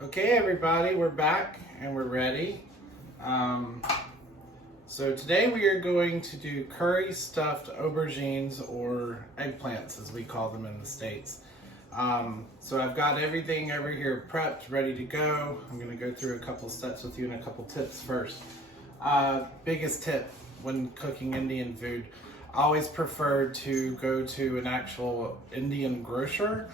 Okay, everybody, we're back and we're ready. So today we are going to do curry stuffed aubergines, or eggplants as we call them in the States. So I've got everything over here prepped, ready to go. I'm going to go through a couple steps with you and a couple tips first. Biggest tip when cooking Indian food, I always prefer to go to an actual Indian grocer.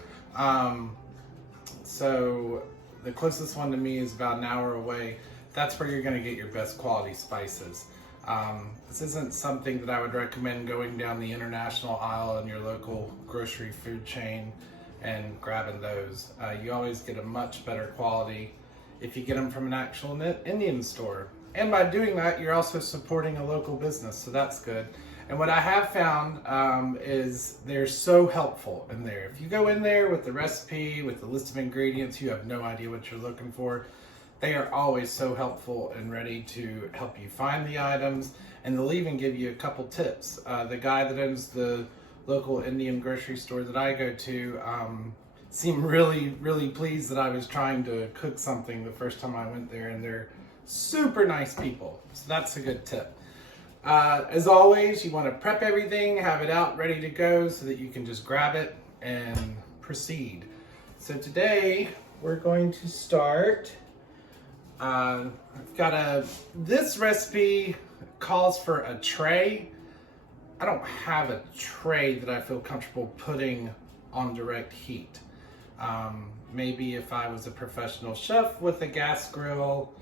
So the closest one to me is about an hour away. That's where you're going to get your best quality spices. This isn't something that I would recommend going down the international aisle in your local grocery food chain and grabbing those. You always get a much better quality if you get them from an actual Indian store. And by doing that, you're also supporting a local business, so that's good. And what I have found is they're so helpful in there. If you go in there with the recipe, with the list of ingredients, you have no idea what you're looking for. They are always so helpful and ready to help you find the items, and they'll even give you a couple tips. The guy that owns the local Indian grocery store that I go to seemed really pleased that I was trying to cook something the first time I went there, and they're super nice people. So that's a good tip. As always, you want to prep everything, have it out ready to go so that you can just grab it and proceed. So today we're going to start. I've got this recipe calls for a tray. I don't have a tray that I feel comfortable putting on direct heat. Maybe if I was a professional chef with a gas grill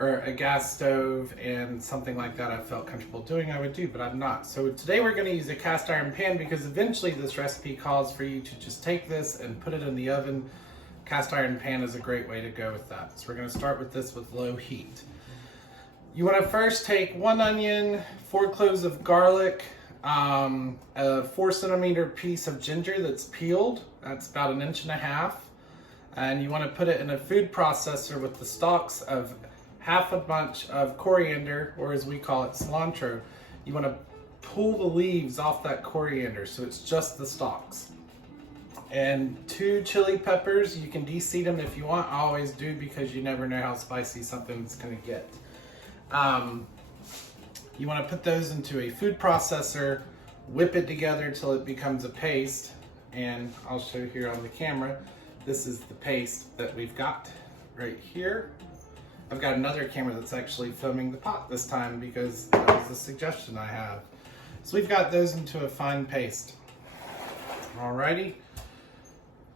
or a gas stove and something like that I felt comfortable doing, I would do, but I'm not. So today we're going to use a cast iron pan because eventually this recipe calls for you to just take this and put it in the oven. Cast iron pan is a great way to go with that. So we're going to start with this with low heat. You want to first take 1 onion, 4 cloves of garlic, a 4-centimeter piece of ginger that's peeled. That's about 1.5 inches. And you want to put it in a food processor with the stalks of half a bunch of coriander, or as we call it, cilantro. You want to pull the leaves off that coriander so it's just the stalks. And 2 chili peppers. You can de-seed them if you want. I always do because you never know how spicy something's going to get. You want to put those into a food processor, whip it together till it becomes a paste, and I'll show here on the camera. This is the paste that we've got right here. I've got another camera that's actually filming the pot this time because that was the suggestion I have. So we've got those into a fine paste. Alrighty.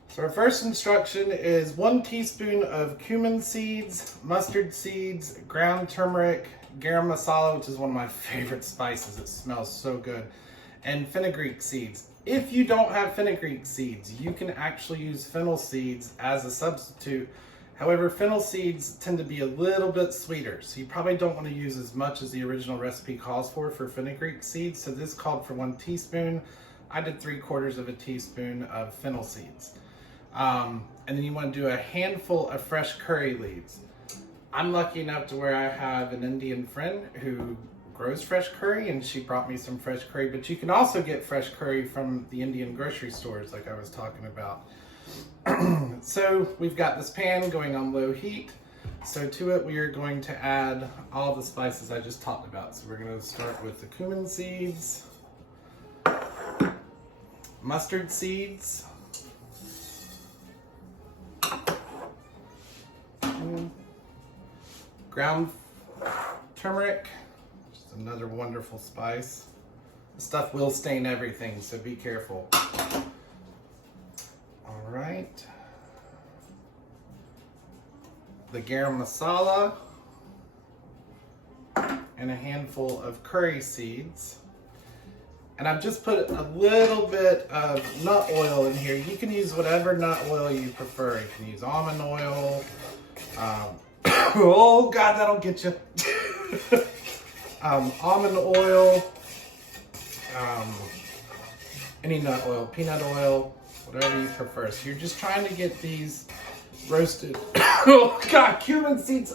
So our first instruction is 1 teaspoon of cumin seeds, mustard seeds, ground turmeric, garam masala, which is one of my favorite spices. It smells so good, and fenugreek seeds. If you don't have fenugreek seeds, you can actually use fennel seeds as a substitute. However, fennel seeds tend to be a little bit sweeter, so you probably don't want to use as much as the original recipe calls for fenugreek seeds. So this called for 1 teaspoon. I did 3/4 teaspoon of fennel seeds. And then you want to do a handful of fresh curry leaves. I'm lucky enough to where I have an Indian friend who grows fresh curry, and she brought me some fresh curry, but you can also get fresh curry from the Indian grocery stores like I was talking about. So we've got this pan going on low heat. So to it we are going to add all the spices I just talked about. So we're going to start with the cumin seeds, mustard seeds, ground turmeric, which is another wonderful spice. The stuff will stain everything, so be careful. All right. The garam masala and a handful of curry seeds. And I've just put a little bit of nut oil in here. You can use whatever nut oil you prefer. You can use almond oil. Oh God, that'll get you. Almond oil, any nut oil, peanut oil, whatever you prefer. So you're just trying to get these roasted. Oh God, cumin seeds.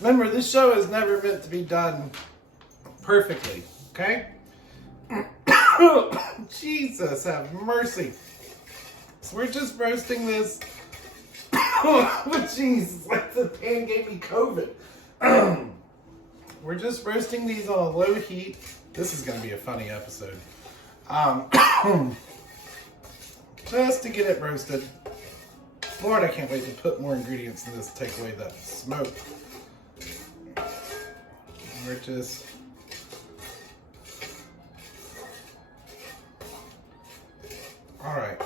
Remember, this show is never meant to be done perfectly, okay? Jesus, have mercy. So we're just roasting this. Oh, jeez, like the pan gave me COVID. We're just roasting these on a low heat. This is going to be a funny episode. Just to get it roasted. Lord, I can't wait to put more ingredients in this to take away that smoke. We're just... Alright.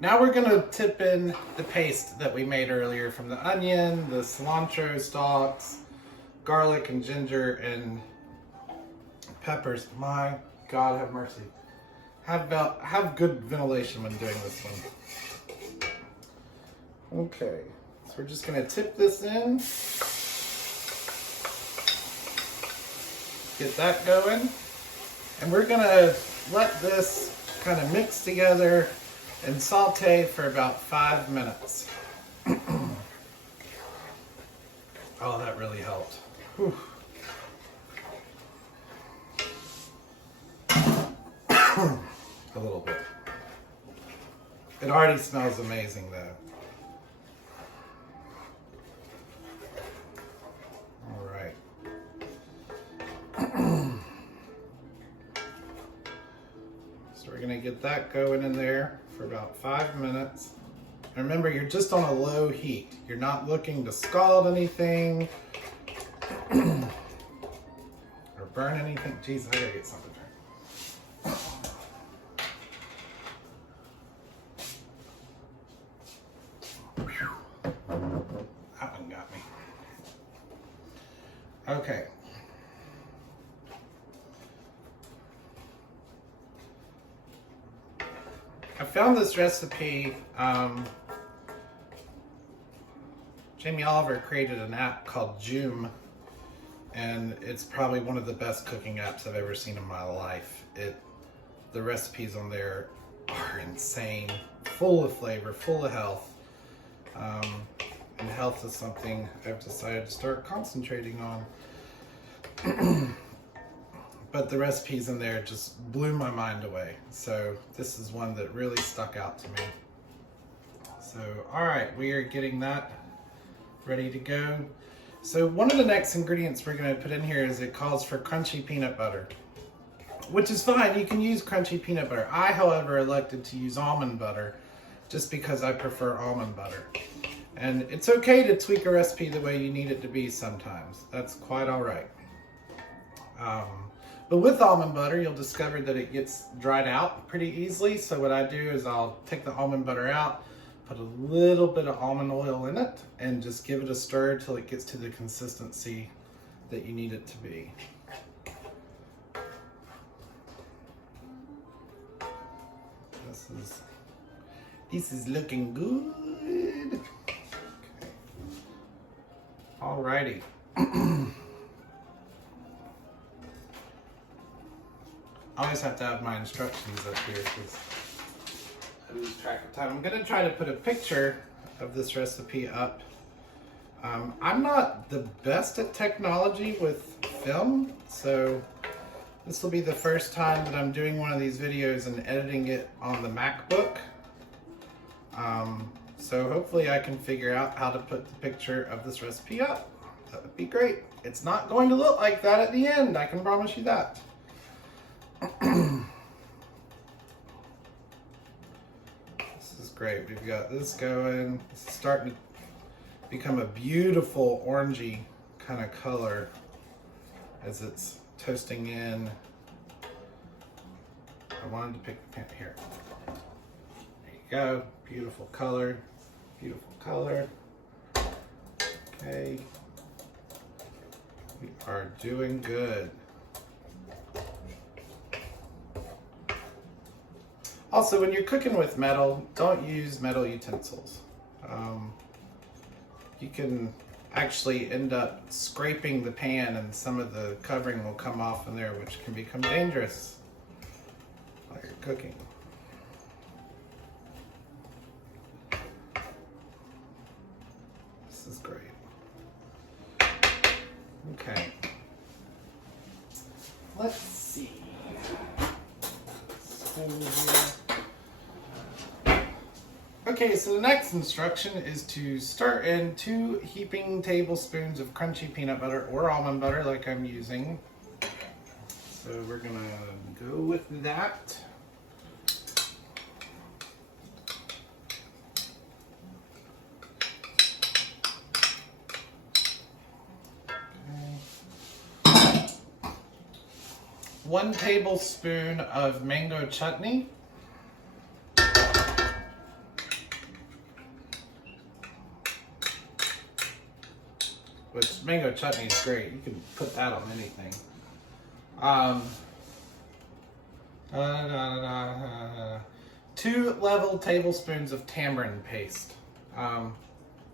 Now we're going to tip in the paste that we made earlier from the onion, the cilantro stalks, garlic and ginger and peppers. My God, have mercy. Have good ventilation when doing this one. Okay, so we're just going to tip this in. Get that going. And we're going to let this kind of mix together and saute for about 5 minutes. Oh, that really helped. Whew. A little bit. It already smells amazing though. All right. So we're gonna get that going in there for about 5 minutes. And remember, you're just on a low heat. You're not looking to scald anything or burn anything. Jeez, I gotta get something to drink. That one got me. Okay. I found this recipe. Jamie Oliver created an app called Joom, and it's probably one of the best cooking apps I've ever seen in my life. The recipes on there are insane, full of flavor, full of health. And health is something I've decided to start concentrating on. But the recipes in there just blew my mind away. So this is one that really stuck out to me. So, all right, we are getting that ready to go. So one of the next ingredients we're going to put in here is it calls for crunchy peanut butter, which is fine. You can use crunchy peanut butter. I, however, elected to use almond butter just because I prefer almond butter. And it's okay to tweak a recipe the way you need it to be sometimes. That's quite all right. But with almond butter, you'll discover that it gets dried out pretty easily. So what I do is I'll take the almond butter out, put a little bit of almond oil in it, and just give it a stir till it gets to the consistency that you need it to be. This is looking good. Okay. Alrighty. I always have to have my instructions up here because I lose track of time. I'm going to try to put a picture of this recipe up. I'm not the best at technology with film, so this will be the first time that I'm doing one of these videos and editing it on the MacBook. So hopefully I can figure out how to put the picture of this recipe up. That would be great. It's not going to look like that at the end, I can promise you that. This is great. We've got this going. This is starting to become a beautiful orangey kind of color as it's toasting in. I wanted to pick the pan here. There you go. Beautiful color. Beautiful color. Okay. We are doing good. Also, when you're cooking with metal, don't use metal utensils. You can actually end up scraping the pan and some of the covering will come off in there, which can become dangerous while you're cooking. This is great. Okay. Let's see. Okay, so the next instruction is to start in 2 heaping tablespoons of crunchy peanut butter or almond butter like I'm using. So we're gonna go with that. Okay. 1 tablespoon of mango chutney. Which mango chutney is great. You can put that on anything. 2 level tablespoons of tamarind paste,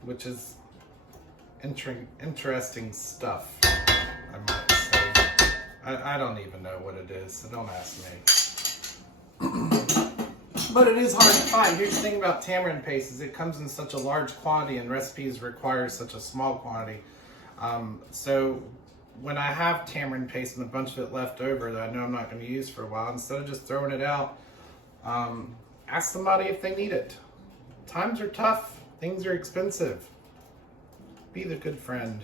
which is interesting stuff, I might say. I don't even know what it is, so don't ask me. But it is hard to find. Here's the thing about tamarind paste is it comes in such a large quantity and recipes require such a small quantity. So when I have tamarind paste and a bunch of it left over that I know I'm not going to use for a while, instead of just throwing it out, ask somebody if they need it. Times are tough. Things are expensive. Be the good friend.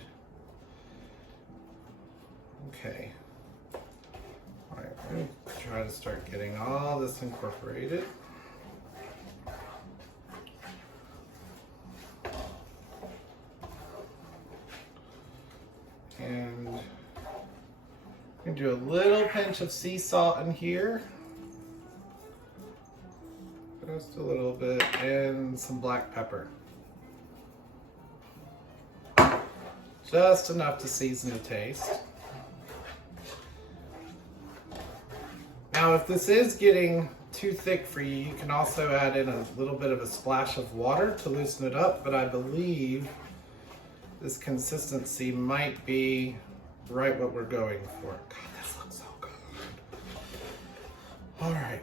Okay. All right, we're going to try to start getting all this incorporated. And I'm going to do a little pinch of sea salt in here. Just a little bit. And some black pepper. Just enough to season the taste. Now, if this is getting too thick for you, you can also add in a little bit of a splash of water to loosen it up, but I believe this consistency might be right what we're going for. God, this looks so good. All right.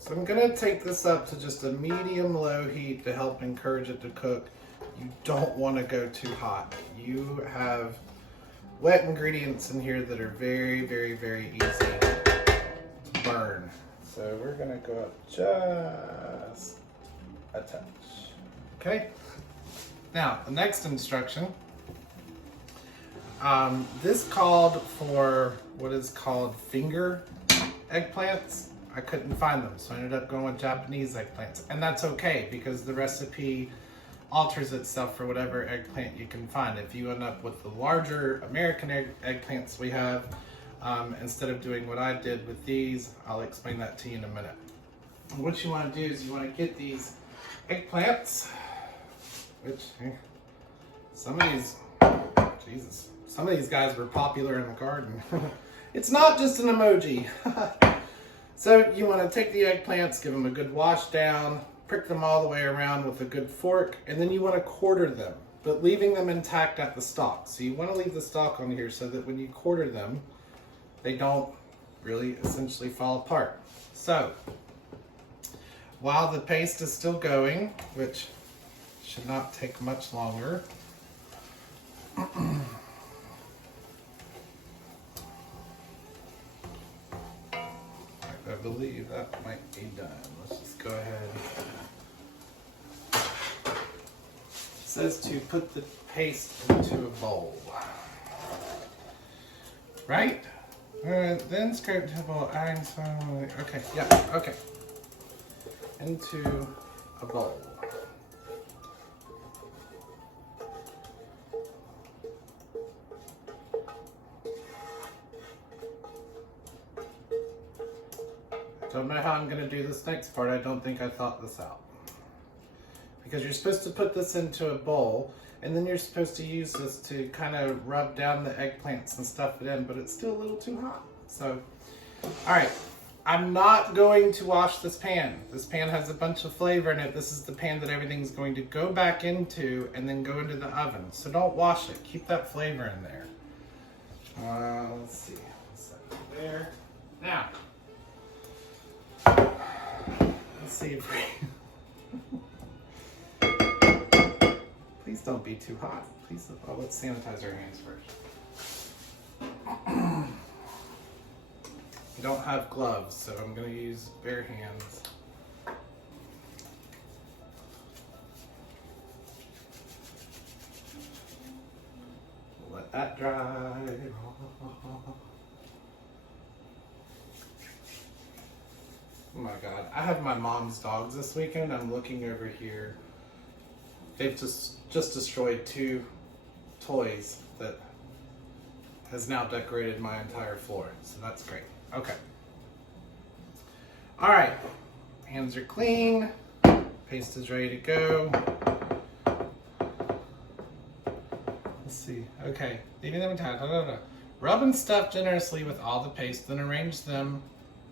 So I'm gonna take this up to just a medium-low heat to help encourage it to cook. You don't want to go too hot. You have wet ingredients in here that are very, very, very easy to burn. So we're gonna go up just a touch. Okay? Now, the next instruction, this called for what is called finger eggplants. I couldn't find them, so I ended up going with Japanese eggplants. And that's okay, because the recipe alters itself for whatever eggplant you can find. If you end up with the larger American eggplants we have, instead of doing what I did with these, I'll explain that to you in a minute. What you want to do is you want to get these eggplants, which some of these guys were popular in the garden. It's not just an emoji. So you want to take the eggplants, give them a good wash down, prick them all the way around with a good fork, and then you want to quarter them, but leaving them intact at the stalk. So you want to leave the stalk on here so that when you quarter them, they don't really essentially fall apart. So while the paste is still going, which should not take much longer, I believe that might be done. Let's just go ahead. It says to put the paste into a bowl. Right? Then scrape the bowl, adding some. Okay, yeah, okay. Into a bowl. Don't know how I'm going to do this next part. I don't think I thought this out. Because you're supposed to put this into a bowl, and then you're supposed to use this to kind of rub down the eggplants and stuff it in, but it's still a little too hot. So, all right. I'm not going to wash this pan. This pan has a bunch of flavor in it. This is the pan that everything's going to go back into and then go into the oven. So don't wash it. Keep that flavor in there. Let's see. Set it there. Now, let's see if we... Please don't be too hot. Please, oh, let's sanitize our hands first. I don't have gloves, so I'm going to use bare hands. Let that dry. Oh my God, I have my mom's dogs this weekend. I'm looking over here. They've just destroyed 2 toys that has now decorated my entire floor. So that's great. Okay. All right, hands are clean. Paste is ready to go. Let's see. Okay. Rub and stuff generously with all the paste, then arrange them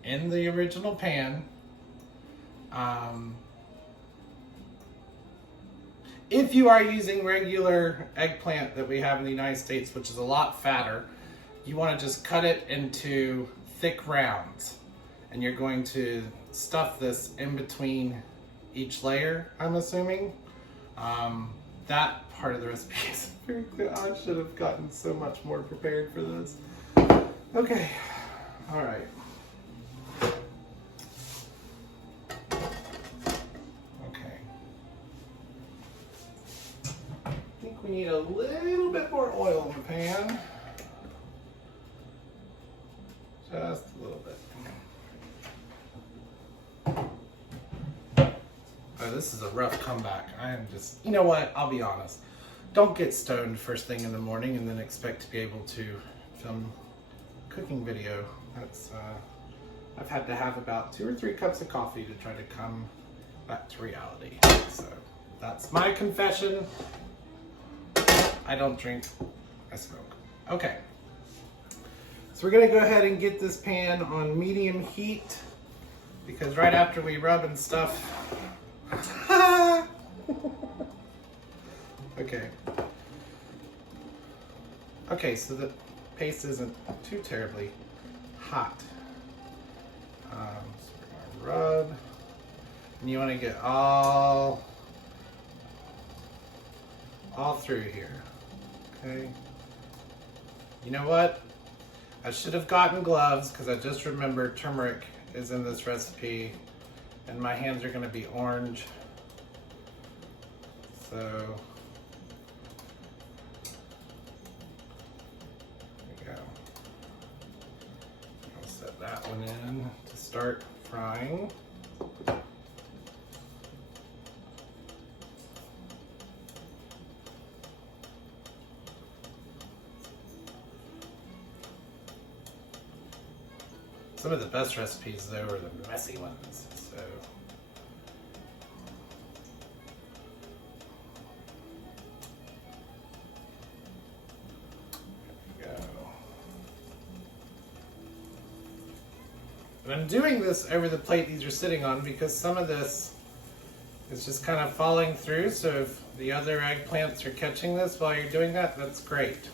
in the original pan. If you are using regular eggplant that we have in the United States, which is a lot fatter, you want to just cut it into thick rounds. And you're going to stuff this in between each layer, I'm assuming. That part of the recipe is very clear. I should have gotten so much more prepared for this. Okay, all right. Okay. I think we need a little bit more oil in the pan. Just a little bit. Oh, this is a rough comeback. I am just, you know what? I'll be honest. Don't get stoned first thing in the morning and then expect to be able to film a cooking video. That's, I've had to have about 2 or 3 cups of coffee to try to come back to reality. So that's my confession. I don't drink, I smoke. Okay. So we're gonna go ahead and get this pan on medium heat because right after we rub and stuff, okay. Okay, so the paste isn't too terribly hot. So we're gonna rub, and you want to get all through here. Okay. You know what? I should have gotten gloves because I just remembered turmeric is in this recipe. And my hands are going to be orange. So there we go. I'll set that one in to start frying. Some of the best recipes though are the messy ones. So there we go. And I'm doing this over the plate these are sitting on because some of this is just kind of falling through. So if the other eggplants are catching this while you're doing that, that's great.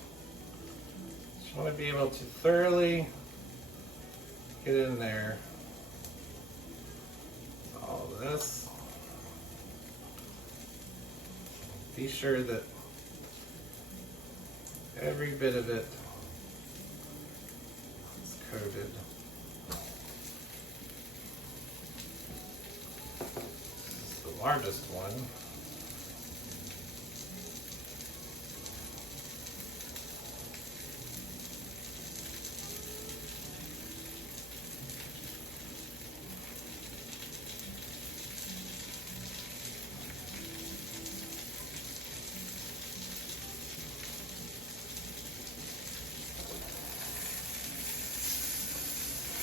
Just want to be able to thoroughly get in there. All this. Be sure that every bit of it is coated. This is the largest one.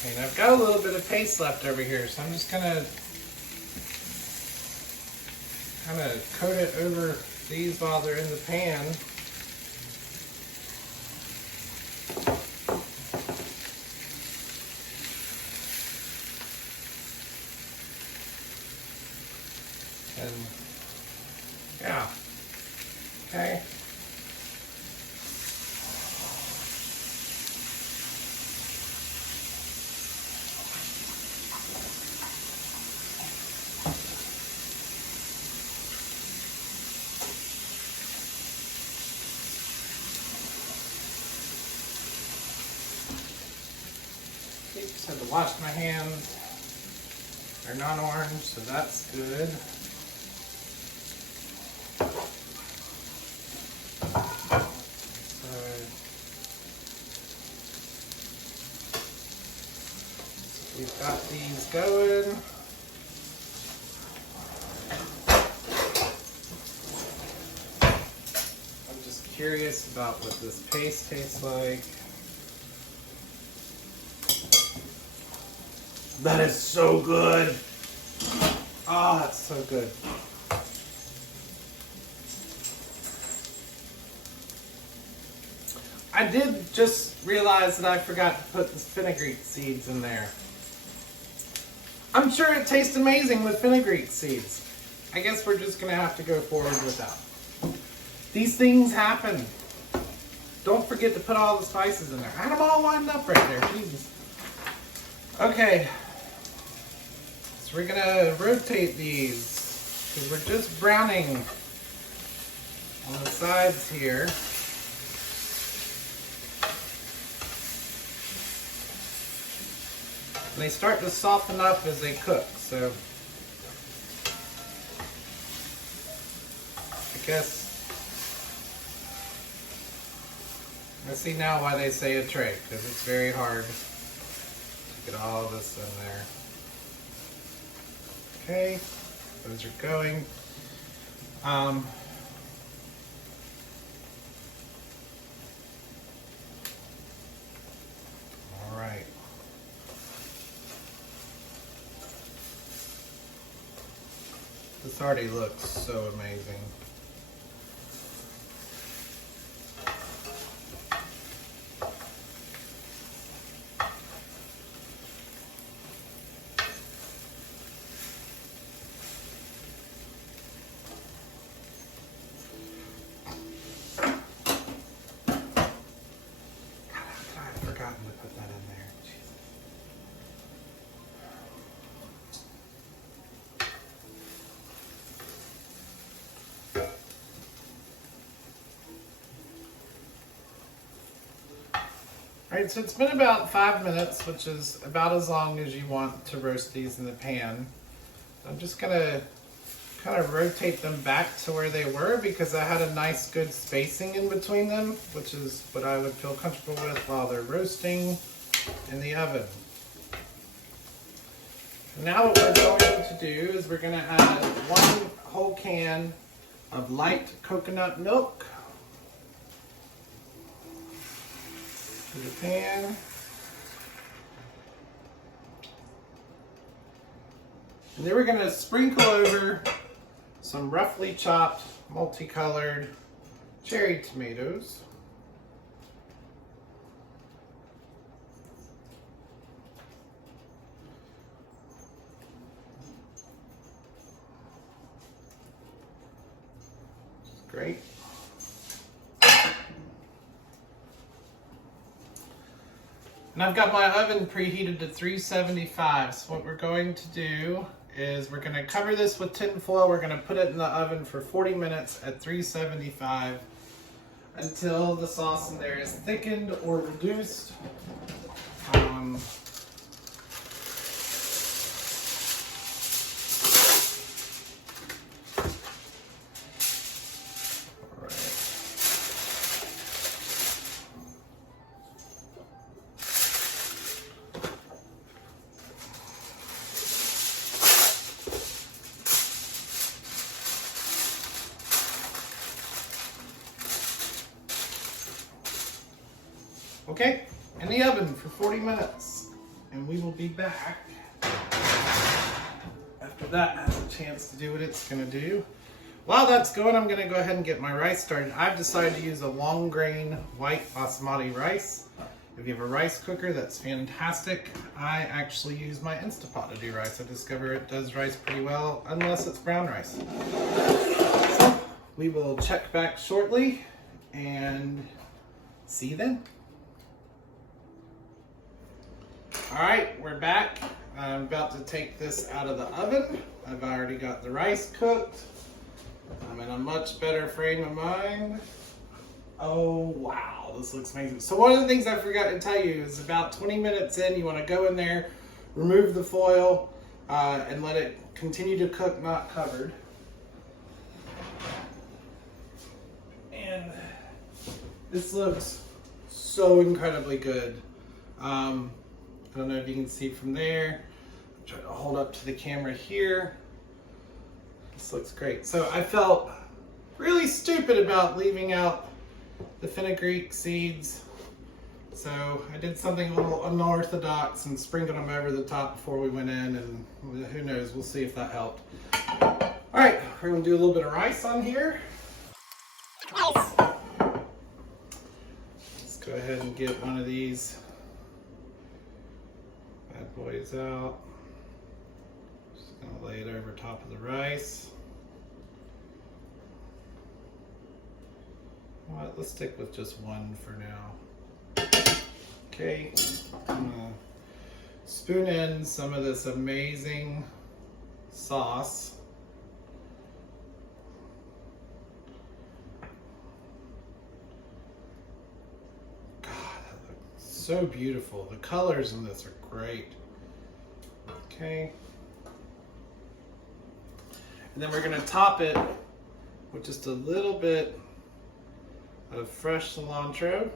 And I've got a little bit of paste left over here, so I'm just gonna kind of coat it over these while they're in the pan. And yeah, okay. Just had to wash my hands. They're non-orange, so that's good. So we've got these going. I'm just curious about what this paste tastes like. That is so good. Oh, that's so good. I did just realize that I forgot to put the fenugreek seeds in there. I'm sure it tastes amazing with fenugreek seeds. I guess we're just gonna have to go forward without. These things happen. Don't forget to put all the spices in there. I had them all lined up right there, Jesus. Okay. So we're gonna rotate these because we're just browning on the sides here. And they start to soften up as they cook, so I guess I see now why they say a tray, because it's very hard to get all of this in there. Okay, those are going. All right. This already looks so amazing. Alright, so it's been about 5 minutes, which is about as long as you want to roast these in the pan. I'm just going to kind of rotate them back to where they were because I had a nice good spacing in between them, which is what I would feel comfortable with while they're roasting in the oven. Now what we're going to do is we're going to add 1 whole can of light coconut milk to the pan. And then we're going to sprinkle over some roughly chopped, multicolored cherry tomatoes. Great. And I've got my oven preheated to 375. So what we're going to do is we're going to cover this with tin foil. We're going to put it in the oven for 40 minutes at 375 until the sauce in there is thickened or reduced. Okay, in the oven for 40 minutes, and we will be back after that has a chance to do what it's going to do. While that's going, I'm going to go ahead and get my rice started. I've decided to use a long grain white basmati rice. If you have a rice cooker, that's fantastic. I actually use my Instapot to do rice. I discover it does rice pretty well, unless it's brown rice. So we will check back shortly and see you then. All right, we're back. I'm about to take this out of the oven. I've already got the rice cooked. I'm in a much better frame of mind. Oh, wow, this looks amazing. So one of the things I forgot to tell you is about 20 minutes in, you want to go in there, remove the foil, and let it continue to cook, not covered. And this looks so incredibly good. I don't know if you can see from there. I'm trying to hold up to the camera here. This looks great. So I felt really stupid about leaving out the fenugreek seeds. So I did something a little unorthodox and sprinkled them over the top before we went in, and who knows, we'll see if that helped. All right, we're gonna do a little bit of rice on here. Let's go ahead and get one of these bad boys out. Just gonna lay it over top of the rice. Well, let's stick with just one for now. Okay, I'm gonna spoon in some of this amazing sauce. God, that looks so beautiful. The colors in this are great. Okay. And then we're gonna top it with just a little bit of fresh cilantro.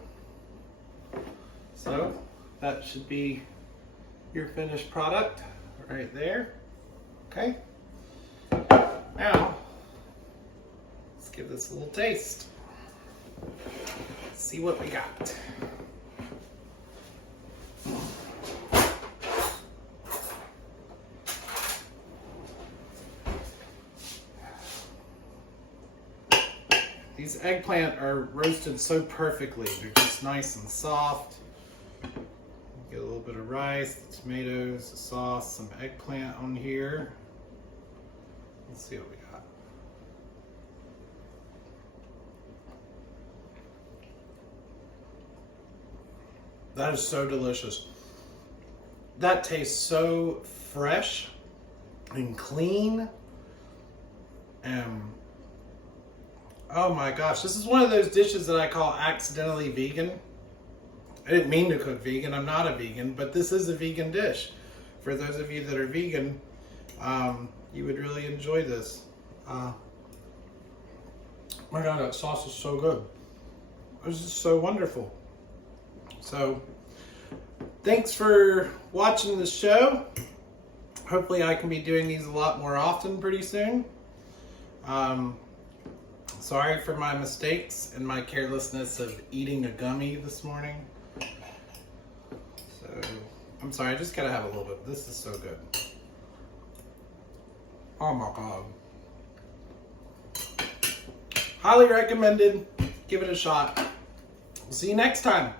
So that should be your finished product right there. Okay. Now, let's give this a little taste. Let's see what we got. These eggplant are roasted so perfectly. They're just nice and soft. Get a little bit of rice, the tomatoes, the sauce, some eggplant on here. Let's see what we got. That is so delicious. That tastes so fresh and clean. And oh my gosh, this is one of those dishes that I call accidentally vegan. I didn't mean to cook vegan, I'm not a vegan, but this is a vegan dish. For those of you that are vegan, you would really enjoy this. My God, that sauce is so good. This is so wonderful. So, thanks for watching the show. Hopefully I can be doing these a lot more often pretty soon. Sorry for my mistakes and my carelessness of eating a gummy this morning. So, I'm sorry, I just gotta have a little bit. This is so good. Oh my God. Highly recommended. Give it a shot. We'll see you next time.